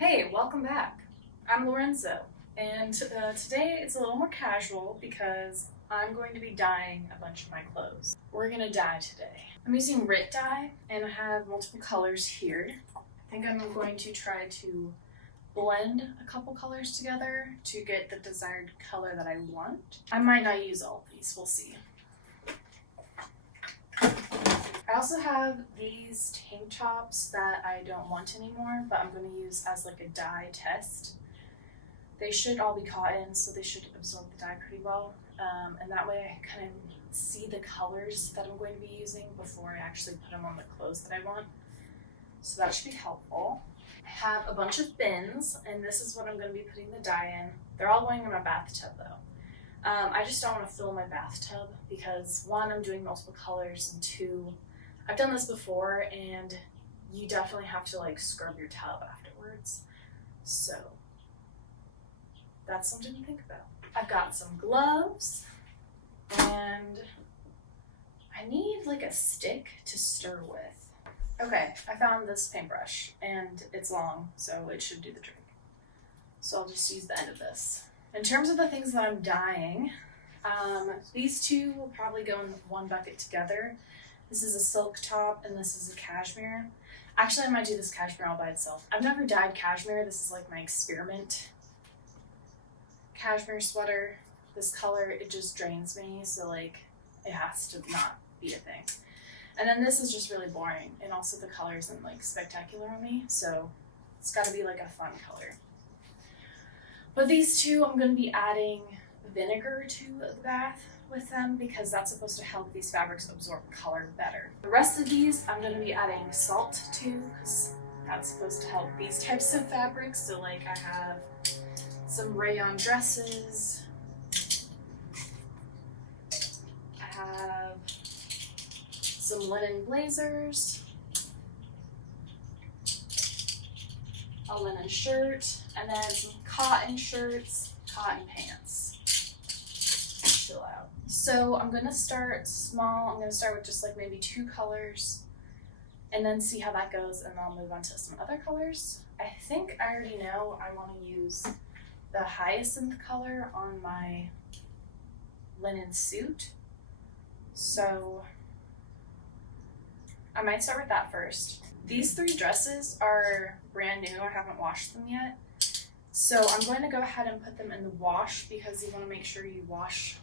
Hey, welcome back. I'm Lorenzo, and today it's a little more casual because I'm going to be dyeing a bunch of my clothes. We're gonna dye today. I'm using Rit dye, and I have multiple colors here. I think I'm going to try to blend a couple colors together to get the desired color that I want. I might not use all of these, we'll see. I also have these tank tops that I don't want anymore, but I'm going to use as like a dye test. They should all be cotton, so they should absorb the dye pretty well. And that way I kind of see the colors that I'm going to be using before I actually put them on the clothes that I want. So that should be helpful. I have a bunch of bins, and this is what I'm going to be putting the dye in. They're all going in my bathtub though. I just don't want to fill my bathtub because one, I'm doing multiple colors, and two, I've done this before and you definitely have to like scrub your tub afterwards. So that's something to think about. I've got some gloves and I need like a stick to stir with. Okay, I found this paintbrush and it's long, so it should do the trick. So I'll just use the end of this. In terms of the things that I'm dyeing, these two will probably go in one bucket together. This is a silk top and this is a cashmere. Actually, I might do this cashmere all by itself. I've never dyed cashmere. This is like my experiment cashmere sweater. This color, it just drains me, so like it has to not be a thing. And then this is just really boring, and also the color isn't like spectacular on me, so it's got to be like a fun color. But these two, I'm going to be adding vinegar to the bath with them because that's supposed to help these fabrics absorb color better. The rest of these, I'm going to be adding salt to because that's supposed to help these types of fabrics. So like I have some rayon dresses. I have some linen blazers, a linen shirt, and then some cotton shirts, cotton pants. Chill out. So I'm gonna start small. I'm gonna start with just like maybe 2 colors and then see how that goes, and then I'll move on to some other colors. I think I already know I want to use the hyacinth color on my linen suit. So I might start with that first. These 3 dresses are brand new. I haven't washed them yet. So I'm going to go ahead and put them in the wash because you want to make sure you wash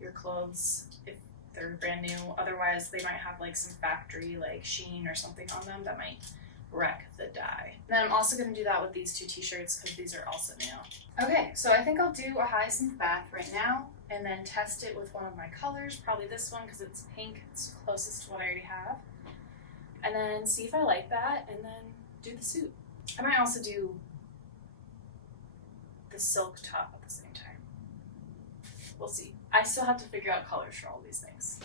your clothes if they're brand new. Otherwise, they might have like some factory like sheen or something on them that might wreck the dye. And then I'm also going to do that with these 2 t-shirts because these are also new. Okay, so I think I'll do a hyacinth bath right now and then test it with one of my colors, probably this one because it's pink. It's closest to what I already have. And then see if I like that and then do the suit. I might also do the silk top at the same time. We'll see. I still have to figure out colors for all these things.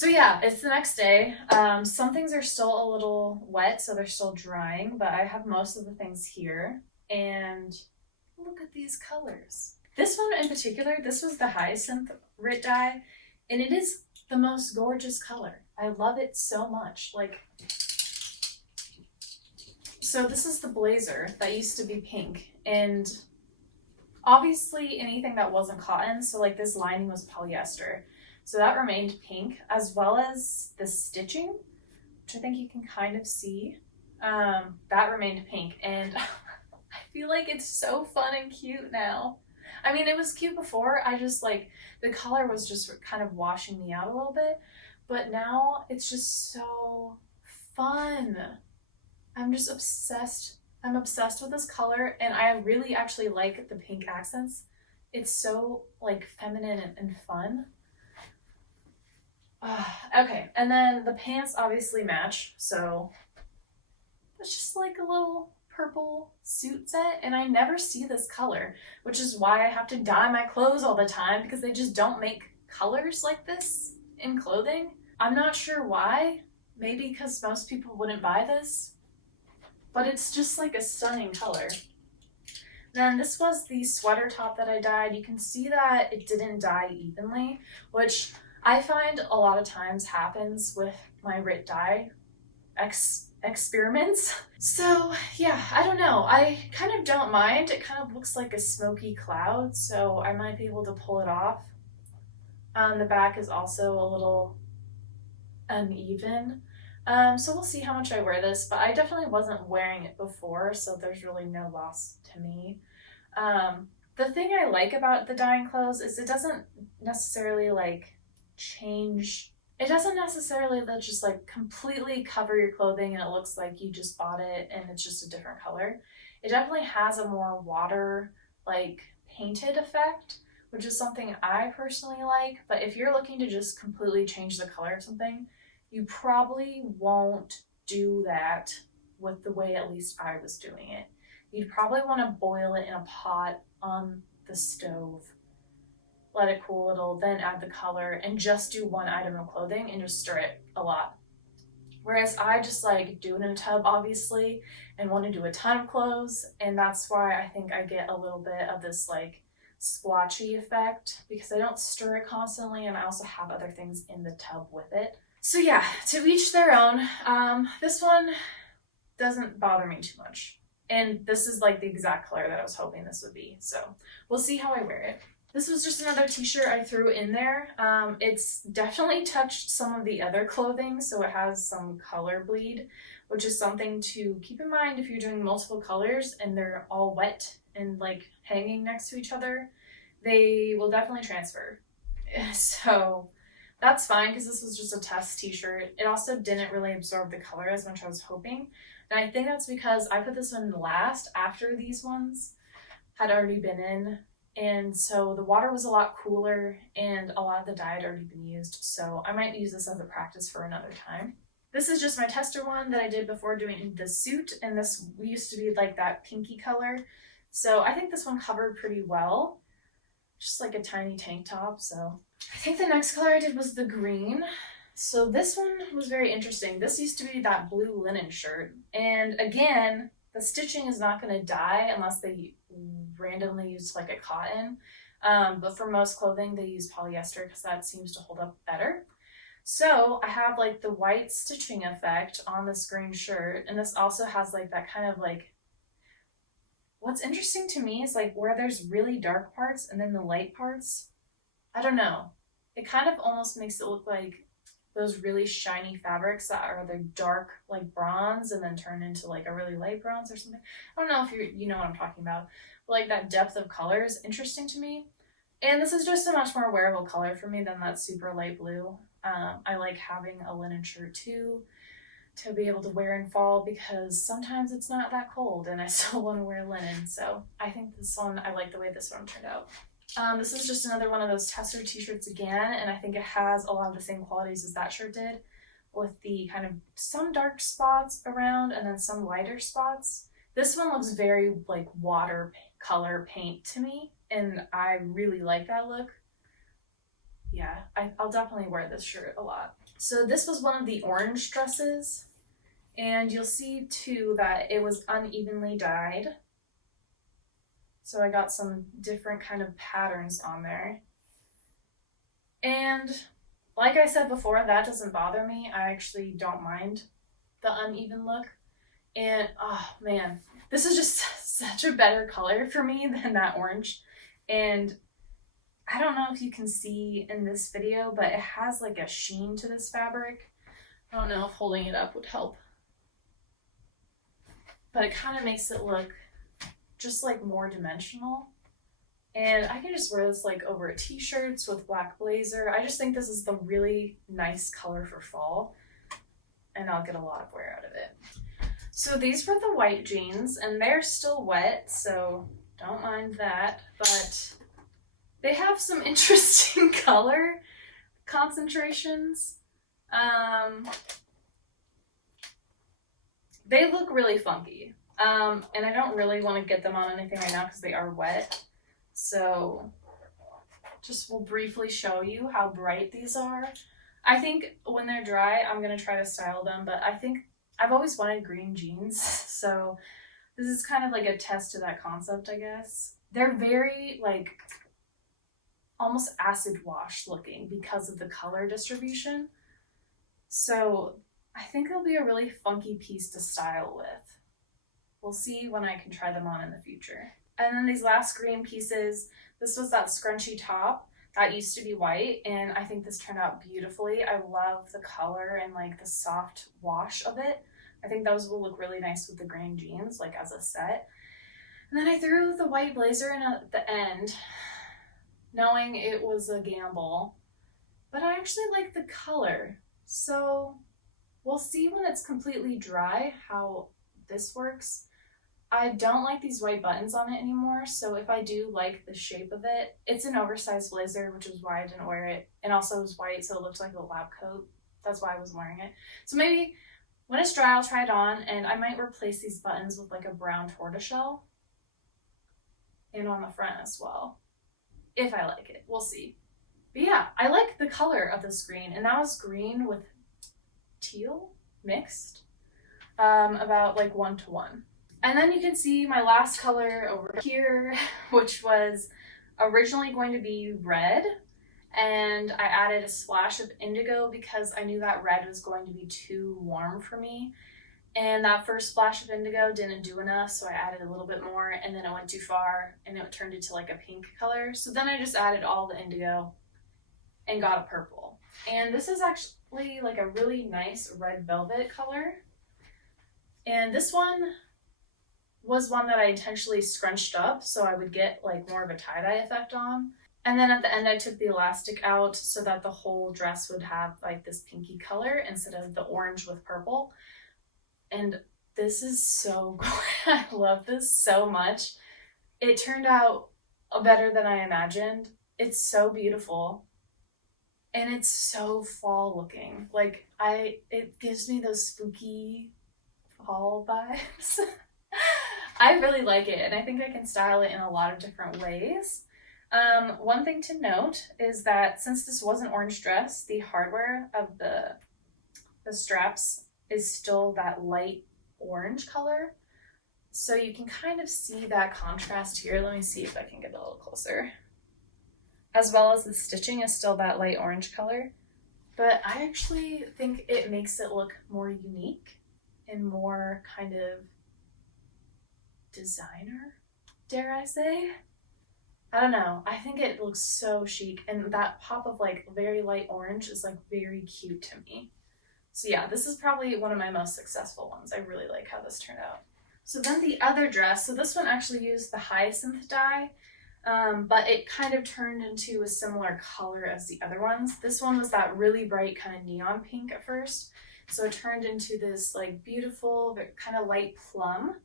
So yeah, it's the next day. Some things are still a little wet, so they're still drying, but I have most of the things here. And look at these colors. This one in particular, this was the Hyacinth Rit dye, and it is the most gorgeous color. I love it so much. Like, so this is the blazer that used to be pink, and obviously anything that wasn't cotton, so like this lining was polyester. So that remained pink, as well as the stitching, which I think you can kind of see. That remained pink, and I feel like it's so fun and cute now. I mean, it was cute before. I just like the color was just kind of washing me out a little bit, but now it's just so fun. I'm just obsessed. I'm obsessed with this color, and I really actually like the pink accents. It's so like feminine and fun. Okay, and then the pants obviously match, so it's just like a little purple suit set, and I never see this color, which is why I have to dye my clothes all the time because they just don't make colors like this in clothing. I'm not sure why. Maybe because most people wouldn't buy this, but it's just like a stunning color. Then this was the sweater top that I dyed. You can see that it didn't dye evenly, which I find a lot of times happens with my Rit dye experiments. So yeah, I don't know. I kind of don't mind. It kind of looks like a smoky cloud, so I might be able to pull it off. The back is also a little uneven. So we'll see how much I wear this, but I definitely wasn't wearing it before, so there's really no loss to me. The thing I like about the dyeing clothes is it doesn't necessarily like change. It doesn't necessarily just like completely cover your clothing and it looks like you just bought it and it's just a different color. It definitely has a more water like painted effect, which is something I personally like. But if you're looking to just completely change the color of something, you probably won't do that with the way at least I was doing it. You'd probably want to boil it in a pot on the stove, let it cool a little, then add the color and just do one item of clothing and just stir it a lot. Whereas I just like do it in a tub, obviously, and want to do a ton of clothes. And that's why I think I get a little bit of this like splotchy effect because I don't stir it constantly and I also have other things in the tub with it. So yeah, to each their own. This one doesn't bother me too much. And this is like the exact color that I was hoping this would be. So we'll see how I wear it. This was just another t-shirt I threw in there. It's definitely touched some of the other clothing, so it has some color bleed, which is something to keep in mind if you're doing multiple colors and they're all wet and like hanging next to each other. They will definitely transfer. So that's fine because this was just a test t-shirt. It also didn't really absorb the color as much as I was hoping. And I think that's because I put this one last after these ones had already been in. And so the water was a lot cooler and a lot of the dye had already been used. So I might use this as a practice for another time. This is just my tester one that I did before doing the suit. And this used to be like that pinky color. So I think this one covered pretty well. Just like a tiny tank top. So I think the next color I did was the green. So this one was very interesting. This used to be that blue linen shirt. And again, the stitching is not going to dye unless they randomly use like a cotton. But for most clothing, they use polyester because that seems to hold up better. So I have like the white stitching effect on this green shirt. And this also has like that kind of like, what's interesting to me is like where there's really dark parts and then the light parts. I don't know. It kind of almost makes it look like those really shiny fabrics that are the dark like bronze and then turn into like a really light bronze or something. I don't know if you know what I'm talking about. But like that depth of color is interesting to me. And this is just a much more wearable color for me than that super light blue. I like having a linen shirt too to be able to wear in fall because sometimes it's not that cold and I still want to wear linen. So I think this one, I like the way this one turned out. This is just another one of those tester t-shirts again, and I think it has a lot of the same qualities as that shirt did, with the kind of some dark spots around and then some lighter spots. This one looks very like watercolor paint to me, and I really like that look. Yeah, I'll definitely wear this shirt a lot. So this was one of the orange dresses, and you'll see too that it was unevenly dyed. So I got some different kind of patterns on there. And like I said before, that doesn't bother me. I actually don't mind the uneven look. And oh man, this is just such a better color for me than that orange. And I don't know if you can see in this video, but it has like a sheen to this fabric. I don't know if holding it up would help. But it kind of makes it look just like more dimensional. And I can just wear this like over t-shirts with black blazer. I just think this is the really nice color for fall. And I'll get a lot of wear out of it. So these were the white jeans, and they're still wet, so don't mind that. But they have some interesting color concentrations. They look really funky. And I don't really want to get them on anything right now because they are wet. So just will briefly show you how bright these are. I think when they're dry, I'm going to try to style them, but I think I've always wanted green jeans. So this is kind of like a test to that concept, I guess. They're very like almost acid wash looking because of the color distribution. So I think they'll be a really funky piece to style with. We'll see when I can try them on in the future. And then these last green pieces, this was that scrunchy top that used to be white, and I think this turned out beautifully. I love the color and like the soft wash of it. I think those will look really nice with the green jeans, like as a set. And then I threw the white blazer in at the end, knowing it was a gamble, but I actually like the color. So we'll see when it's completely dry how this works. I don't like these white buttons on it anymore, so if I do like the shape of it, it's an oversized blazer, which is why I didn't wear it, and also it was white, so it looked like a lab coat. That's why I wasn't wearing it. So maybe when it's dry, I'll try it on, and I might replace these buttons with like a brown tortoiseshell, and on the front as well, if I like it. We'll see. But yeah, I like the color of this green, and that was green with teal mixed, about like 1-to-1. And then you can see my last color over here, which was originally going to be red, and I added a splash of indigo because I knew that red was going to be too warm for me. And that first splash of indigo didn't do enough, so I added a little bit more, and then it went too far, and it turned into like a pink color. So then I just added all the indigo and got a purple. And this is actually like a really nice red velvet color. And this one was one that I intentionally scrunched up so I would get like more of a tie-dye effect on. And then at the end I took the elastic out so that the whole dress would have like this pinky color instead of the orange with purple. And this is so gorgeous. I love this so much. It turned out better than I imagined. It's so beautiful. And it's so fall looking. Like it gives me those spooky fall vibes. I really like it, and I think I can style it in a lot of different ways. One thing to note is that since this was an orange dress, the hardware of the straps is still that light orange color. So you can kind of see that contrast here. Let me see if I can get a little closer. As well as the stitching is still that light orange color. But I actually think it makes it look more unique and more kind of designer, dare I say. I don't know. I think it looks so chic, and that pop of like very light orange is like very cute to me. So yeah, this is probably one of my most successful ones. I really like how this turned out. So then the other dress, so this one actually used the hyacinth dye, but it kind of turned into a similar color as the other ones. This one was that really bright kind of neon pink at first. So it turned into this like beautiful, kind of light plum.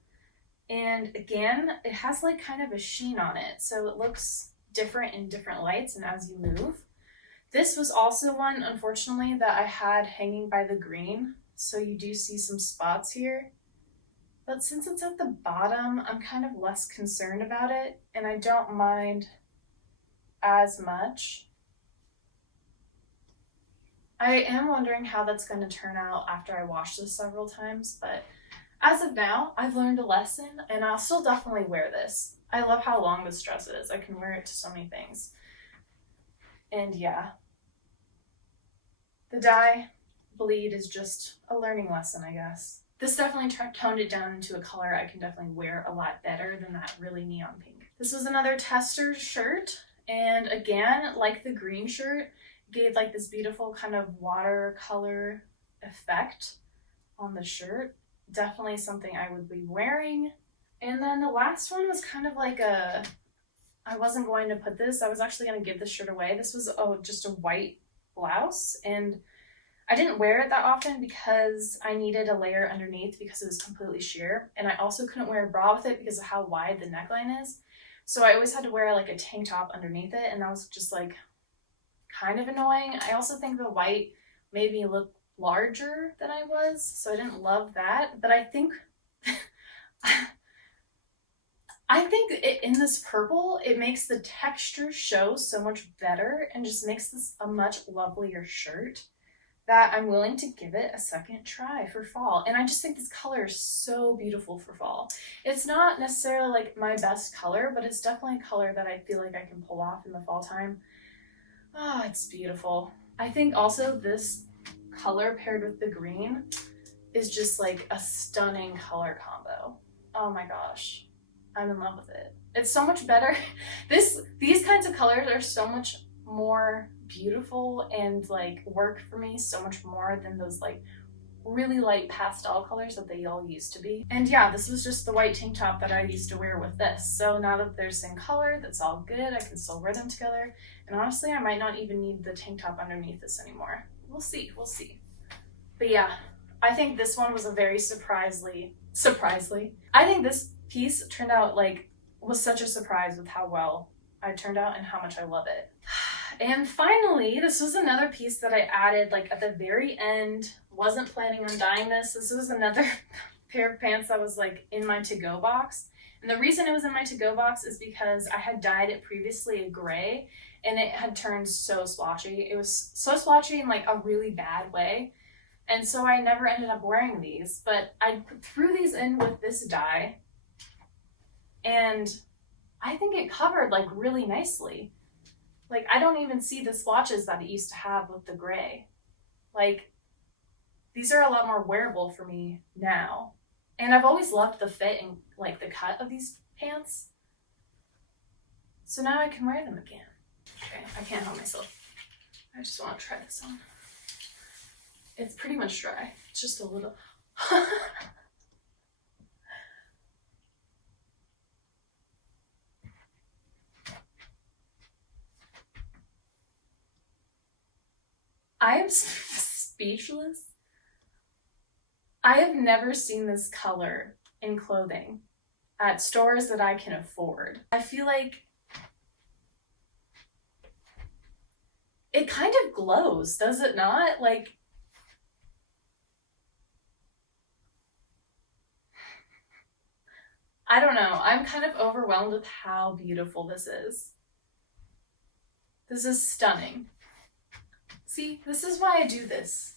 And again, it has like kind of a sheen on it. So it looks different in different lights and as you move. This was also one, unfortunately, that I had hanging by the green. So you do see some spots here. But since it's at the bottom, I'm kind of less concerned about it. And I don't mind as much. I am wondering how that's going to turn out after I wash this several times, but as of now, I've learned a lesson and I'll still definitely wear this. I love how long this dress is. I can wear it to so many things. And yeah, the dye bleed is just a learning lesson, I guess. This definitely toned it down into a color I can definitely wear a lot better than that really neon pink. This was another tester shirt, and again, like the green shirt, gave like this beautiful kind of watercolor effect on the shirt. Definitely something I would be wearing. And then the last one was kind of like I wasn't going to put this, I was actually going to give this shirt away. This was just a white blouse, and I didn't wear it that often because I needed a layer underneath because it was completely sheer, and I also couldn't wear a bra with it because of how wide the neckline is. So I always had to wear like a tank top underneath it, and that was just like kind of annoying. I also think the white made me look larger than I was, so I didn't love that. But I think in this purple, it makes the texture show so much better and just makes this a much lovelier shirt that I'm willing to give it a second try for fall. And I just think this color is so beautiful for fall. It's not necessarily like my best color, but it's definitely a color that I feel like I can pull off in the fall time. Ah, oh, it's beautiful. I think also this color paired with the green is just like a stunning color combo. Oh my gosh, I'm in love with it. It's so much better. These kinds of colors are so much more beautiful and like work for me so much more than those like really light pastel colors that they all used to be. And yeah, this was just the white tank top that I used to wear with this. So now that they're the same color, that's all good. I can still wear them together. And honestly, I might not even need the tank top underneath this anymore. We'll see. But yeah, I think this one was a very surprisingly. I think this piece turned out was such a surprise with how well I turned out and how much I love it. And finally, this was another piece that I added at the very end. Wasn't planning on dyeing this. This was another pair of pants that was in my to-go box. And the reason it was in my to-go box is because I had dyed it previously a gray and it had turned so splotchy. It was so splotchy in a really bad way. And so I never ended up wearing these, but I threw these in with this dye and I think it covered really nicely. I don't even see the splotches that it used to have with the gray. These are a lot more wearable for me now. And I've always loved the fit and the cut of these pants. So now I can wear them again. Okay, I can't help myself. I just want to try this on. It's pretty much dry. It's just a little. I am speechless. I have never seen this color in clothing at stores that I can afford. I feel like it kind of glows, does it not? I don't know. I'm kind of overwhelmed with how beautiful this is. This is stunning. See, this is why I do this.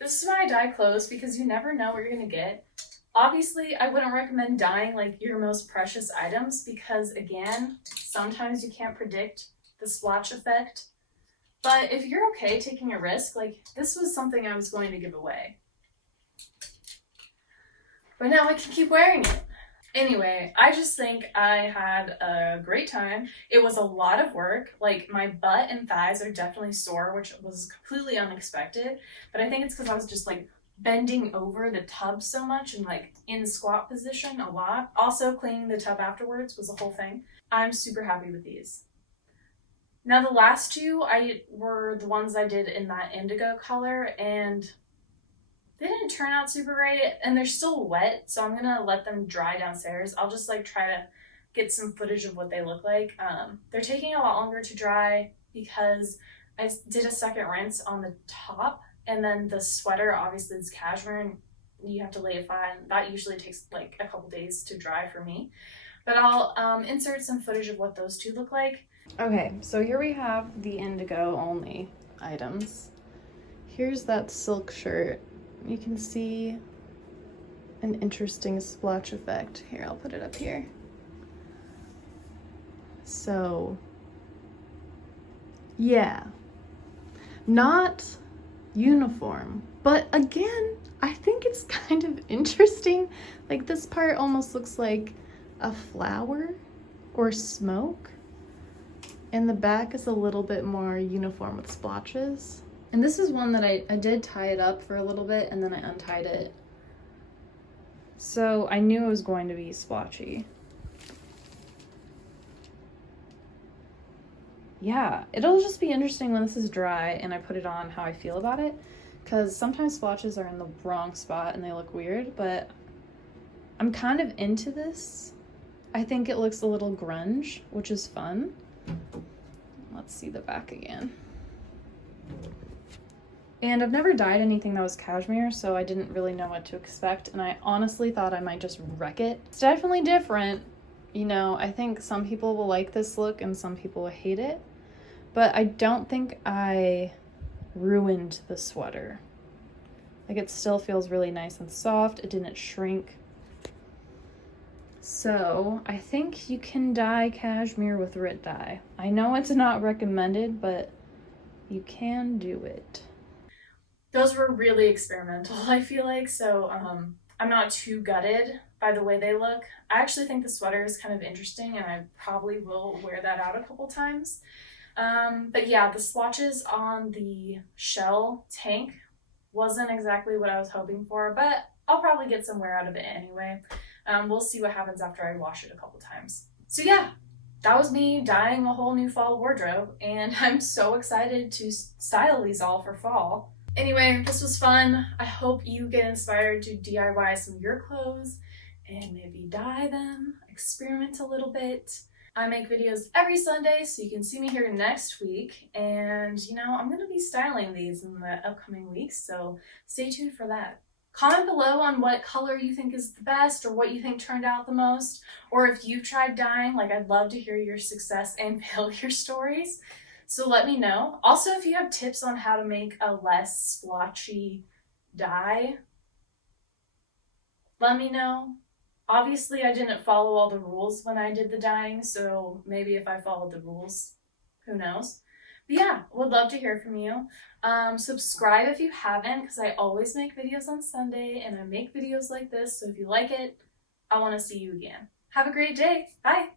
This is why I dye clothes, because you never know what you're going to get. Obviously, I wouldn't recommend dyeing your most precious items because, again, sometimes you can't predict the splotch effect. But if you're okay taking a risk, this was something I was going to give away. But now I can keep wearing it. Anyway, I just think I had a great time. It was a lot of work. My butt and thighs are definitely sore, which was completely unexpected. But I think it's because I was just bending over the tub so much and in squat position a lot. Also, cleaning the tub afterwards was a whole thing. I'm super happy with these. Now the last two were the ones I did in that indigo color, and they didn't turn out super great, and they're still wet, so I'm gonna let them dry downstairs. I'll just try to get some footage of what they look like. They're taking a lot longer to dry because I did a second rinse on the top, and then the sweater obviously is cashmere, and you have to lay it flat, and that usually takes a couple days to dry for me. But I'll insert some footage of what those two look like. Okay, so here we have the indigo only items. here's that silk shirt. You can see an interesting splotch effect. Here, I'll put it up here. So, yeah, not uniform, but again, I think it's kind of interesting. Like this part almost looks like a flower or smoke, and the back is a little bit more uniform with splotches. And this is one that I did tie it up for a little bit and then I untied it. So I knew it was going to be splotchy. Yeah, it'll just be interesting when this is dry and I put it on how I feel about it, because sometimes splotches are in the wrong spot and they look weird, but I'm kind of into this. I think it looks a little grunge, which is fun. Let's see the back again. And I've never dyed anything that was cashmere, so I didn't really know what to expect, and I honestly thought I might just wreck it. It's definitely different. You know, I think some people will like this look and some people will hate it, but I don't think I ruined the sweater. Like, it still feels really nice and soft. It didn't shrink. So I think you can dye cashmere with RIT dye. I know it's not recommended, but you can do it. Those were really experimental, I feel like, so I'm not too gutted by the way they look. I actually think the sweater is kind of interesting and I probably will wear that out a couple times. But yeah, the swatches on the shell tank wasn't exactly what I was hoping for, but I'll probably get some wear out of it anyway. We'll see what happens after I wash it a couple times. So yeah, that was me dyeing a whole new fall wardrobe, and I'm so excited to style these all for fall. Anyway, this was fun. I hope you get inspired to DIY some of your clothes and maybe dye them, experiment a little bit. I make videos every Sunday, so you can see me here next week. And, you know, I'm going to be styling these in the upcoming weeks, so stay tuned for that. Comment below on what color you think is the best or what you think turned out the most. Or if you've tried dyeing, like, I'd love to hear your success and failure stories. So let me know. Also, if you have tips on how to make a less splotchy dye, let me know. Obviously, I didn't follow all the rules when I did the dyeing, so maybe if I followed the rules, who knows? But yeah, would love to hear from you. Subscribe if you haven't, because I always make videos on Sunday, and I make videos like this, so if you like it, I want to see you again. Have a great day. Bye!